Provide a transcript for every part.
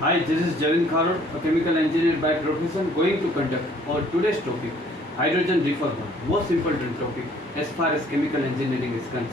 Hi, this is javinkharod, a chemical engineer by profession, going to conduct our today's topic, hydrogen reformer, most important topic as far as chemical engineering is concerned.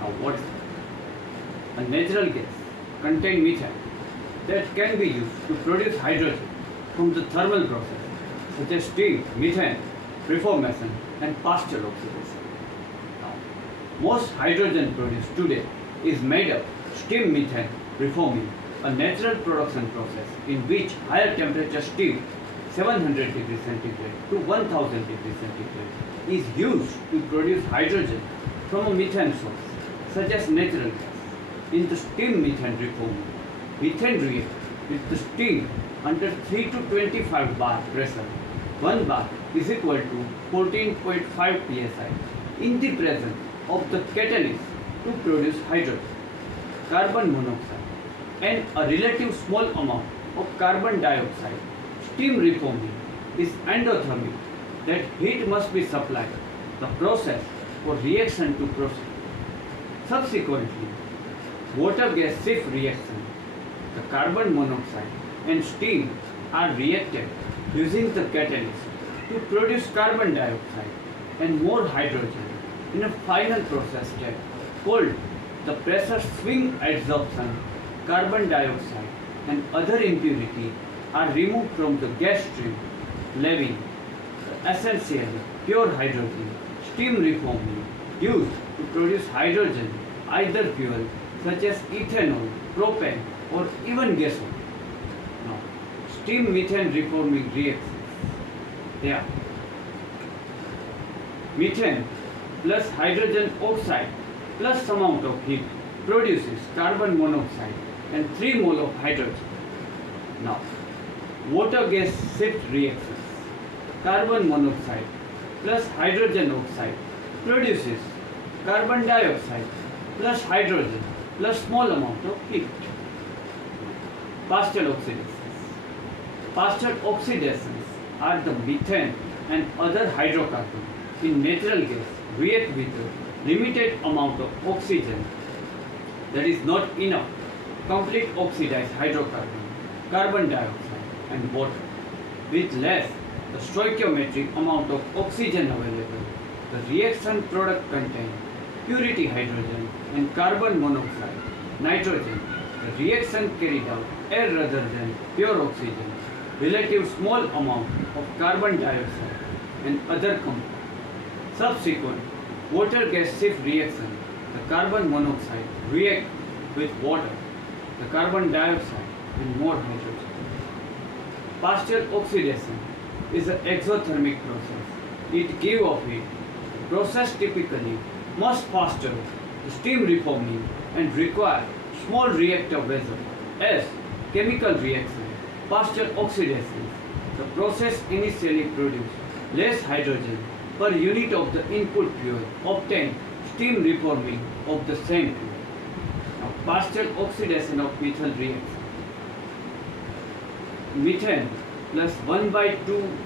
Now, what is it? A natural gas contains methane that can be used to produce hydrogen from the thermal process, such as steam, methane, reformation, and partial oxidation. Now, most hydrogen produced today is made of steam methane reforming, a natural production process in which higher temperature steam 700 degrees centigrade to 1000 degrees centigrade is used to produce hydrogen from a methane source such as natural gas. In the steam methane reforming, methane reacts with the steam under 3 to 25 bar pressure. 1 bar is equal to 14.5 psi in the presence of the catalyst to produce hydrogen, carbon monoxide, and a relative small amount of carbon dioxide. Steam reforming is endothermic, that heat must be supplied the process for reaction to proceed. Subsequently, water gas shift reaction, the carbon monoxide and steam are reacted using the catalyst to produce carbon dioxide and more hydrogen in a final process step called the pressure swing adsorption. Carbon dioxide and other impurities are removed from the gas stream, leaving essentially pure hydrogen. Steam reforming used to produce hydrogen, either fuel such as ethanol, propane, or even gasoline. Now, steam methane reforming reactions. There, methane plus hydrogen oxide plus some amount of heat produces carbon monoxide and 3 mole of hydrogen. Now, water gas shift reactions. Carbon monoxide plus hydrogen oxide produces carbon dioxide plus hydrogen plus small amount of heat. Partial oxidations. Partial oxidations are the methane and other hydrocarbons in natural gas react with a limited amount of oxygen, that is not enough complete oxidized hydrocarbon, carbon dioxide and water. With less the stoichiometric amount of oxygen available, the reaction product contain purity hydrogen and carbon monoxide, nitrogen. The reaction carried out air rather than pure oxygen, relative small amount of carbon dioxide and other compounds. Subsequent water gas shift reaction, the carbon monoxide react with water, the carbon dioxide and more hydrogen. Partial oxidation is an exothermic process. It gives off heat. The process typically much faster the steam reforming and require small reactor vessel. As chemical reaction, partial oxidation, the process initially produces less hydrogen per unit of the input fuel, obtain steam reforming of the same fuel. Now, partial oxidation of methyl reaction. Methane plus 1 by 2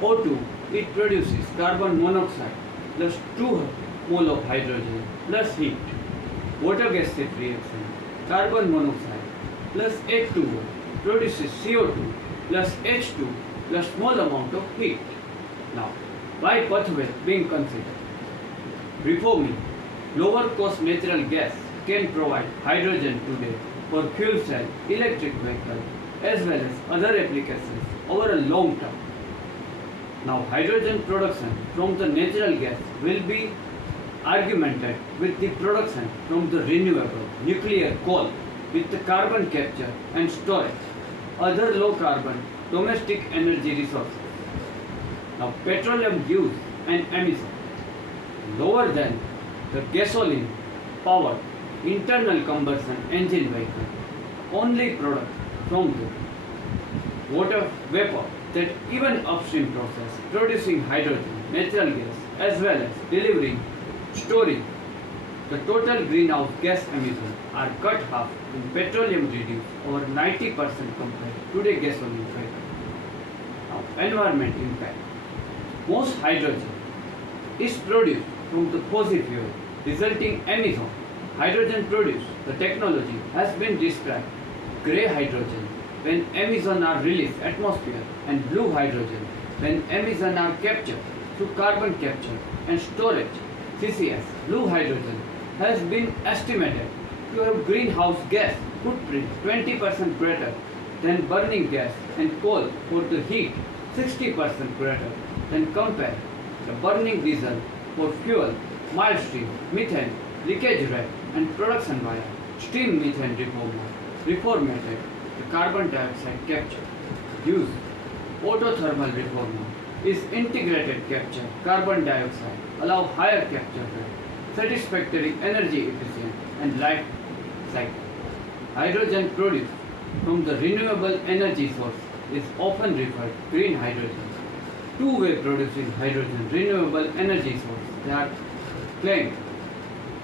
O2, it produces carbon monoxide plus 2 mole of hydrogen plus heat. Water gas shift reaction. Carbon monoxide plus H2O produces CO2 plus H2 plus small amount of heat. Now, why pathway being considered? Reforming lower cost natural gas can provide hydrogen today for fuel cell, electric vehicle as well as other applications over a long term. Now, hydrogen production from the natural gas will be augmented with the production from the renewable nuclear coal with the carbon capture and storage, other low carbon domestic energy resources. Now, petroleum use and emission lower than the gasoline powered internal combustion engine vehicle, only product from the water vapor that even upstream process producing hydrogen, natural gas as well as delivering, storing. The total greenhouse gas emissions are cut half in petroleum reduced over 90% compared to the gasoline vehicle. Now, environment impact. Most hydrogen is produced from the fossil fuel, resulting emission. Hydrogen produced, the technology has been described grey hydrogen when emission are released atmosphere, and blue hydrogen when emission are captured through carbon capture and storage. CCS, blue hydrogen, has been estimated to have greenhouse gas footprint 20% greater than burning gas and coal for the heat, 60% greater than compare the burning diesel for fuel, mild stream, methane, leakage rate, and production via steam methane reformated, the carbon dioxide capture. Use autothermal reformer is integrated capture carbon dioxide, allow higher capture rate, satisfactory energy efficient and life cycle. Hydrogen produced from the renewable energy source is often referred green hydrogen. Two-way producing hydrogen renewable energy source. They are claimed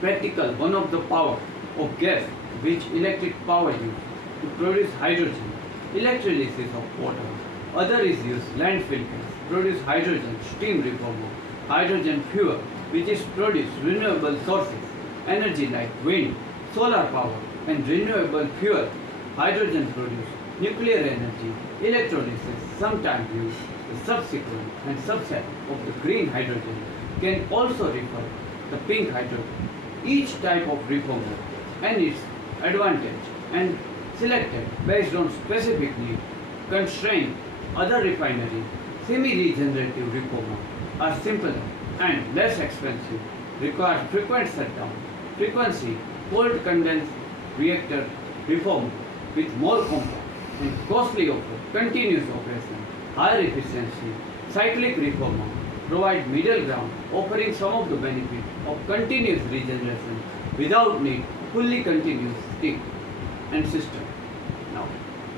practical one of the power of gas which electric power used to produce hydrogen, electrolysis of water. Other is used landfill gas, produce hydrogen, steam reformer, hydrogen fuel which is produced renewable sources, energy like wind, solar power and renewable fuel, hydrogen produced, nuclear energy, electrolysis, sometimes used the subsequent and subset of the green hydrogen can also refer the pink hydrogen. Each type of reformer and its advantage and selected based on specific need, constraint. Other refinery, semi-regenerative reformer are simpler and less expensive, require frequent shutdown, frequency, cold condensed reactor reformer with more compact and costly offer continuous operation, higher efficiency, cyclic reformer provide middle ground offering some of the benefit of continuous regeneration without need fully continuous stick and system. Now,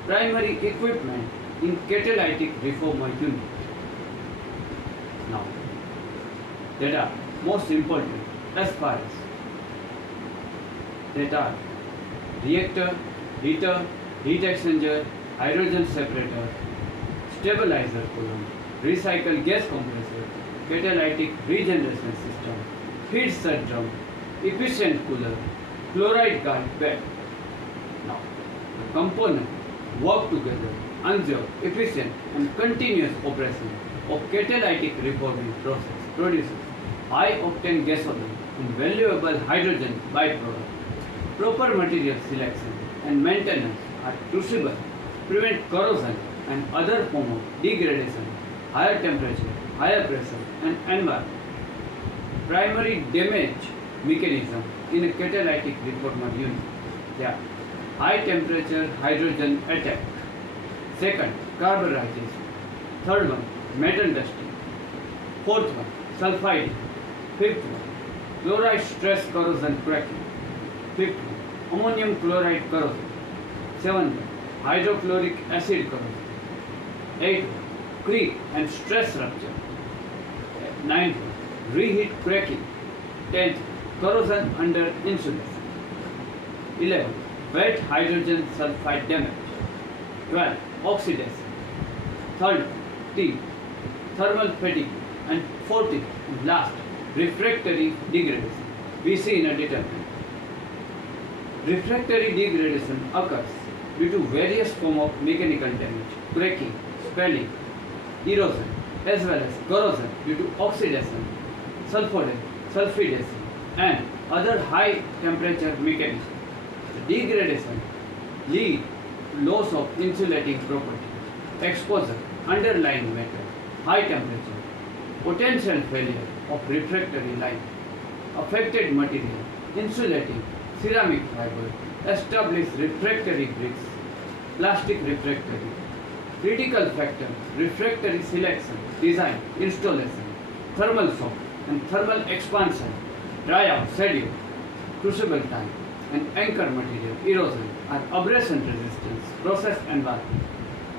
primary equipment in catalytic reformer unit. Now, that are most important as far as that are reactor, heater, heat exchanger, hydrogen separator, stabilizer column, recycled gas compressor, catalytic regeneration system, feed stud drum, efficient cooler, chloride guard bed. Now, the components work together, ensure efficient and continuous operation of catalytic reforming process produces high octane gasoline and valuable hydrogen byproduct. Proper material selection and maintenance are crucible, prevent corrosion and other form of degradation, higher temperature, higher pressure and environment. Primary damage mechanism in a catalytic reformer unit. They are high temperature hydrogen attack. Second, carburization. Third one, metal dusting. Fourth one, sulfiding. Fifth one, chloride stress corrosion cracking. Fifth one, ammonium chloride corrosion. Seventh one, hydrochloric acid corrosion. Eighth one, creep and stress rupture. Ninth one, reheat cracking. 10th, corrosion under insulation. 11, wet hydrogen sulfide damage. 12, oxidation. 3rd, T, thermal fatigue. And 14th and last, refractory degradation. We see in a determinant. Refractory degradation occurs due to various forms of mechanical damage, cracking, spalling, erosion, as well as corrosion due to oxidation, sulfidation, and other high temperature mechanisms. The degradation leads to loss of insulating property, exposure, underlying matter, high temperature, potential failure of refractory line, affected material, insulating, ceramic fiber, established refractory bricks, plastic refractory, critical factor, refractory selection, design, installation, thermal shock and thermal expansion, dry out, schedule, crucible time, and anchor material, erosion are abrasion resistance, process environment.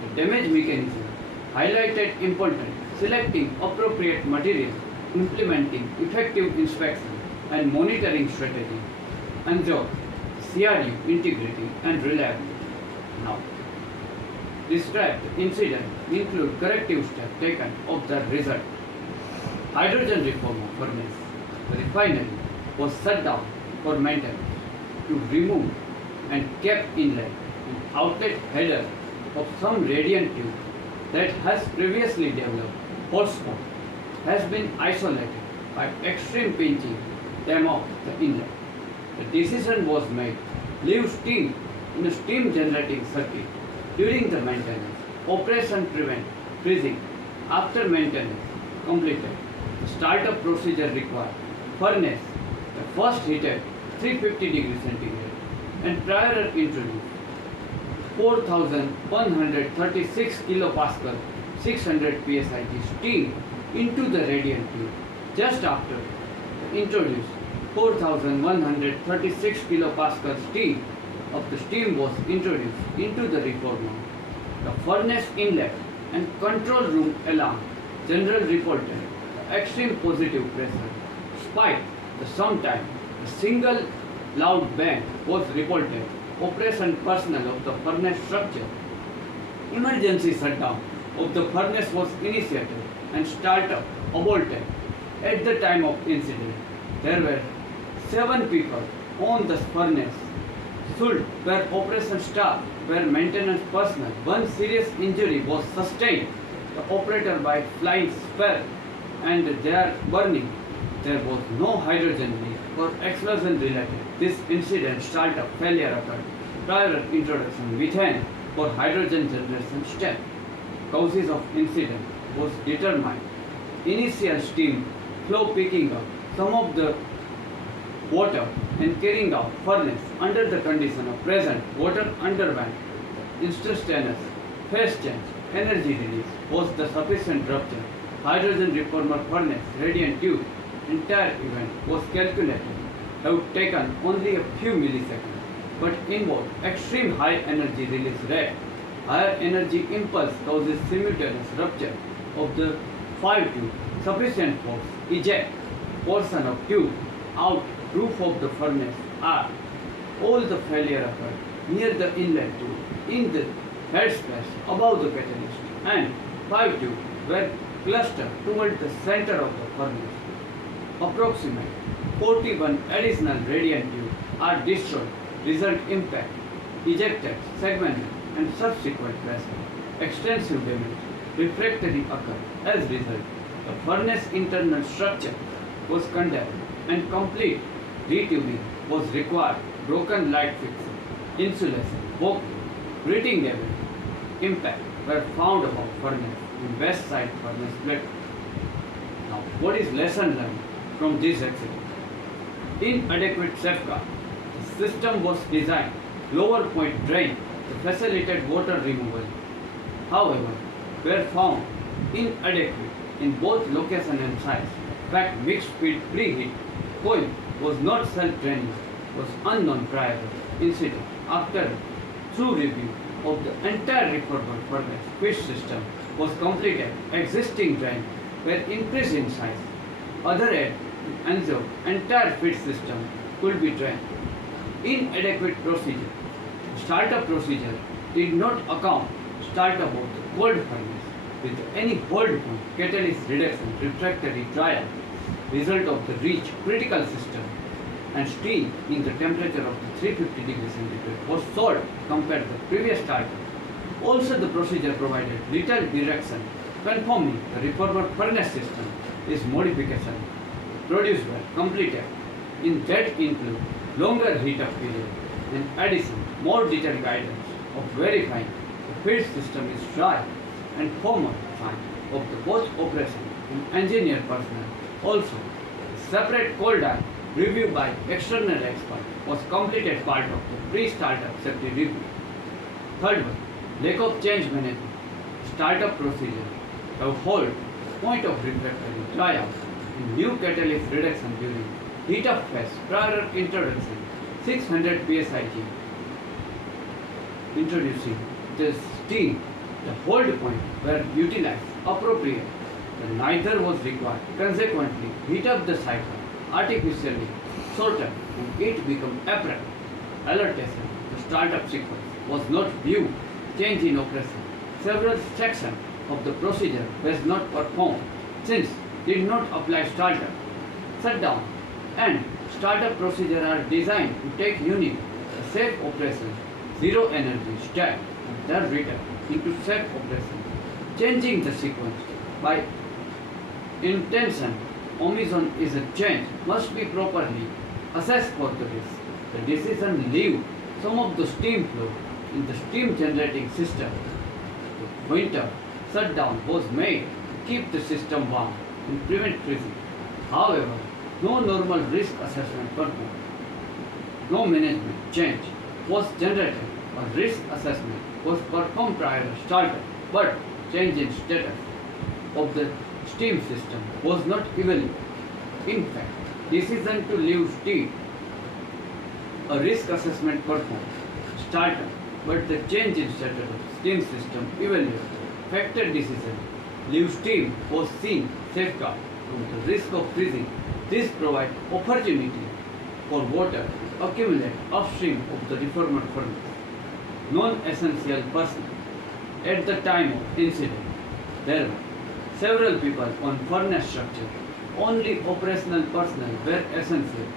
The damage mechanism highlighted important, selecting appropriate material, implementing effective inspection and monitoring strategy, ensure CRU integrity and reliability. Now, described incident include corrective steps taken of the result. Hydrogen reformer furnace, the refinery was shut down for maintenance to remove and kept inlet and outlet header of some radiant tube that has previously developed hotspot has been isolated by extreme pinching them off the inlet. The decision was made leave steam in a steam generating circuit during the maintenance. Operation prevent freezing after maintenance completed. The startup procedure required furnace the first heated 350 degrees centigrade and prior introduced 4136 kilopascal 600 psi steam into the radiant tube. Just after introduced 4136 kilopascal steam of the steam was introduced into the reformer. The furnace inlet and control room alarm general reported the extreme positive pressure spike. The sometime a single loud bang was reported. Operation personnel of the furnace structure. Emergency shutdown of the furnace was initiated and startup aborted. At the time of incident, there were 7 people on the furnace. Sold were operation staff, were maintenance personnel. One serious injury was sustained. The operator by flying spare and they are burning. There was no hydrogen leak or explosion related. This incident startup failure occurred prior introduction methane for hydrogen generation step. Causes of incident was determined. Initial steam flow picking up some of the water and carrying out furnace under the condition of present water underwent instantaneous phase change. Energy release was the sufficient rupture. Hydrogen reformer furnace radiant tube entire event was calculated have taken only a few milliseconds but involved extreme high energy release rate. Higher energy impulse causes simultaneous rupture of the 5 tube. Sufficient force eject portion of tube out roof of the furnace are. All the failure occurred near the inlet tube in the headspace above the catalyst and 5 tubes were clustered toward the center of the furnace. Approximate 41 additional radiant tubes are destroyed. Result impact, ejected, segmented and subsequent pressure. Extensive damage, refractory occurred. As result, the furnace internal structure was condemned and complete retubing was required. Broken light fixture, insulation, book, breathing damage, impact were found above furnace in west side furnace plate. Now, what is lesson learned from this accident? Inadequate safeguard. The system was designed lower point drain to facilitate water removal. However, were found inadequate in both location and size. Fact mixed feed preheat coil was not self-draining, was unknown prior to incident. After through review of the entire reformer furnace feed system was completed, existing drain were increased in size. Other end ensure entire feed system could be drained. Inadequate procedure. Startup procedure did not account startup of the cold furnace with any hold point, catalyst reduction, refractory trial, result of the reach critical system and steam in the temperature of the 350 degrees centigrade was solved compared to the previous startup. Also the procedure provided little direction confirming the reformer furnace system is modification produced well completed in that include longer heat up period and addition more detailed guidance of verifying the feed system is dry and formal sign of the both operation and engineer personnel. Also, separate cold eye review by external expert was completed part of the pre-startup safety review. Third one, lack of change management. Startup procedure have hold point of refractory tryout and new catalyst reduction during heat up phase prior introduction 600 psi introducing the steam. The hold point were utilized appropriately. Neither was required. Consequently, heat up the cycle artificially shortened and it became apparent. Alertation. The startup sequence was not viewed. Change in operation. Several sections of the procedure was not performed since did not apply startup, shutdown and startup procedure are designed to take unit safe operation zero energy stack and then return into set operation, changing the sequence by intention. Omission is a change must be properly assessed for the risk. The decision leave some of the steam flow in the steam generating system. The winter shutdown was made to keep the system warm and prevent freezing. However, no normal risk assessment performed. No management change was generated or risk assessment was performed prior to startup, but change in status of the steam system was not evaluated. In fact, decision to leave steam, a risk assessment performed, startup, but the change in status of steam system evaluated. Factor decision, leave steam was seen safeguard from the risk of freezing. This provides opportunity for water to accumulate upstream of the reformer furnace. Non-essential personnel. At the time of incident, there were several people on furnace structure. Only operational personnel were essential.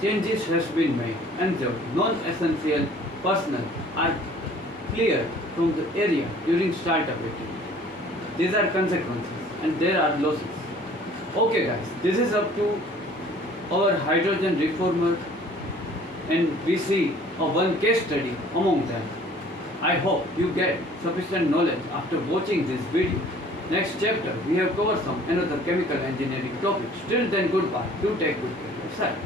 Changes has been made and the non-essential personnel are cleared from the area during startup activity. These are consequences and there are losses. Okay guys, this is up to our hydrogen reformer and we see a one case study among them. I hope you get sufficient knowledge after watching this video. Next chapter we have covered some another chemical engineering topics. Till then, goodbye. Do take good care of yourself.